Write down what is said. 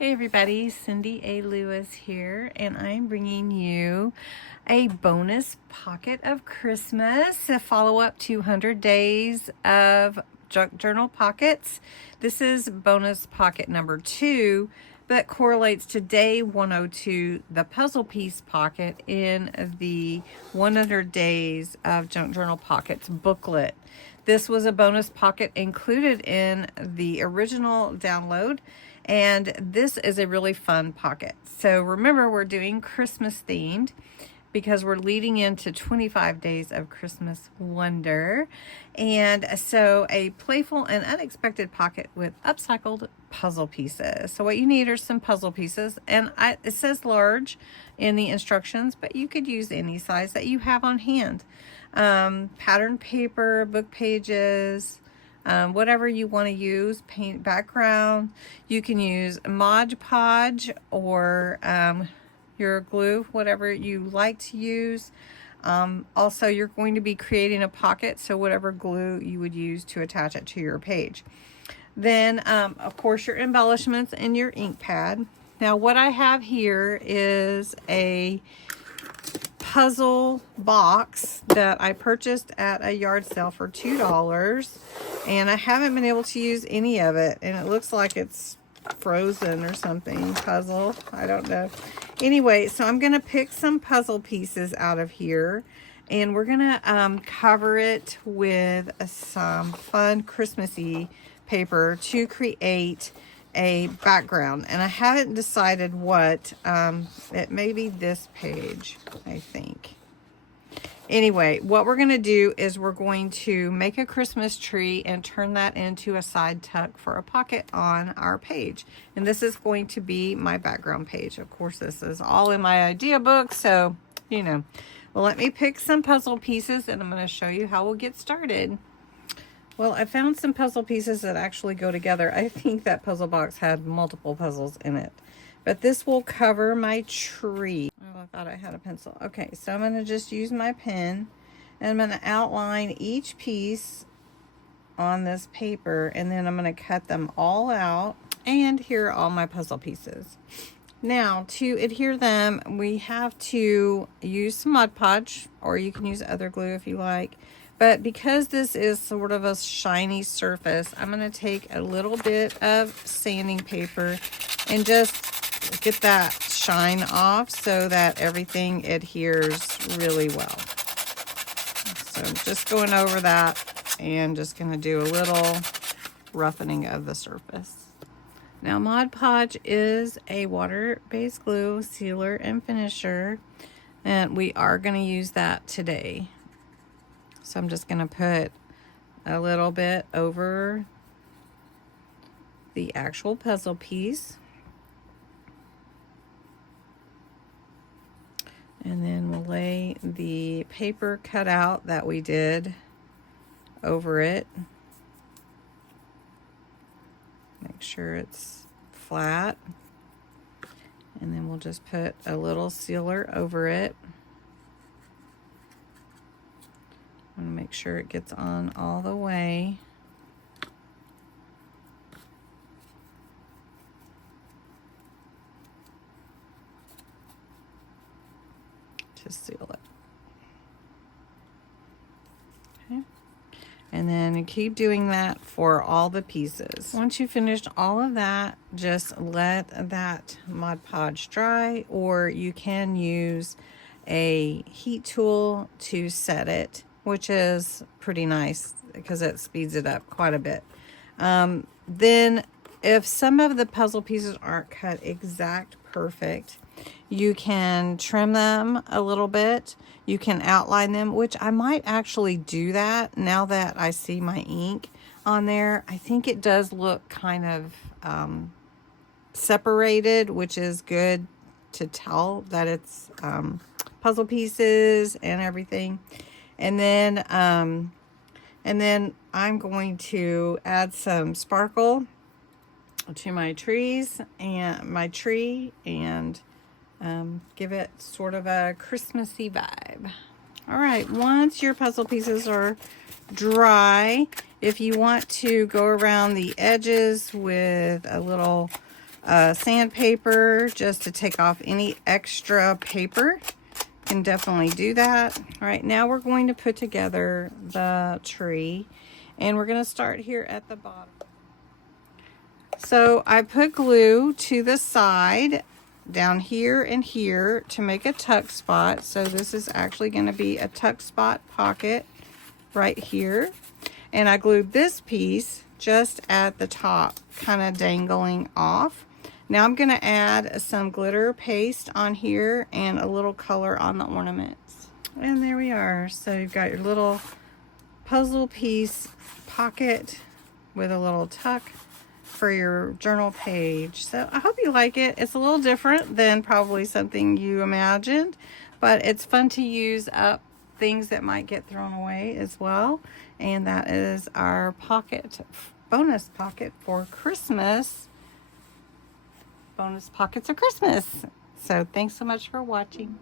Hey everybody, Cindy A. Lewis here, and I'm bringing you a bonus pocket of Christmas, a follow-up to 100 days of junk journal pockets. This is bonus pocket number 2, but correlates to day 102, the puzzle piece pocket in the 100 days of junk journal pockets booklet. This was a bonus pocket included in the original download, and this is a really fun pocket. So remember, we're doing Christmas themed because we're leading into 25 days of Christmas wonder. And so a playful and unexpected pocket with upcycled puzzle pieces. So what you need are some puzzle pieces, and it says large in the instructions, but you could use any size that you have on hand. Pattern paper, book pages, whatever you want to use, paint background. You can use Mod Podge or your glue, whatever you like to use. Also, you're going to be creating a pocket, so whatever glue you would use to attach it to your page. Then, of course, your embellishments and your ink pad. Now, what I have here is a puzzle box that I purchased at a yard sale for $2, and I haven't been able to use any of it, and it looks like it's frozen or something. Puzzle, I don't know. Anyway, so I'm gonna pick some puzzle pieces out of here, and we're gonna cover it with some fun Christmassy paper to create a background. And I haven't decided what. It may be this page, I think. Anyway, what we're going to do is we're going to make a Christmas tree and turn that into a side tuck for a pocket on our page. And this is going to be my background page. Of course, this is all in my idea book, so, you know. Well, let me pick some puzzle pieces, and I'm going to show you how we'll get started. Well, I found some puzzle pieces that actually go together. I think that puzzle box had multiple puzzles in it. But this will cover my tree. Oh, I thought I had a pencil. Okay, so I'm going to just use my pen, and I'm going to outline each piece on this paper, and then I'm going to cut them all out. And here are all my puzzle pieces. Now, to adhere them, we have to use some Mod Podge, or you can use other glue if you like. But because this is sort of a shiny surface, I'm going to take a little bit of sanding paper and just get that shine off so that everything adheres really well. So I'm just going over that and just going to do a little roughening of the surface. Now, Mod Podge is a water-based glue, sealer, and finisher, and we are going to use that today. So I'm just going to put a little bit over the actual puzzle piece. And then we'll lay the paper cutout that we did over it. Make sure it's flat. And then we'll just put a little sealer over it. I want to make sure it gets on all the way. To seal it. Okay. And then keep doing that for all the pieces. Once you've finished all of that, just let that Mod Podge dry, or you can use a heat tool to set it, which is pretty nice because it speeds it up quite a bit. Then if some of the puzzle pieces aren't cut exact perfect, you can trim them a little bit. You can outline them, which I might actually do that now that I see my ink on there. I think it does look kind of separated, which is good to tell that it's puzzle pieces and everything. And then I'm going to add some sparkle to my trees and my tree, and give it sort of a Christmassy vibe. All right, once your puzzle pieces are dry, if you want to go around the edges with a little sandpaper just to take off any extra paper. Can definitely do that. All right, now we're going to put together the tree, and we're going to start here at the bottom. So I put glue to the side down here and here to make a tuck spot. So this is actually going to be a tuck spot pocket right here. And I glued this piece just at the top, kind of dangling off. Now I'm going to add some glitter paste on here and a little color on the ornaments. And there we are. So you've got your little puzzle piece pocket with a little tuck for your journal page. So I hope you like it. It's a little different than probably something you imagined, but it's fun to use up things that might get thrown away as well. And that is our pocket, bonus pocket for Christmas. Bonus pockets of Christmas. So thanks so much for watching.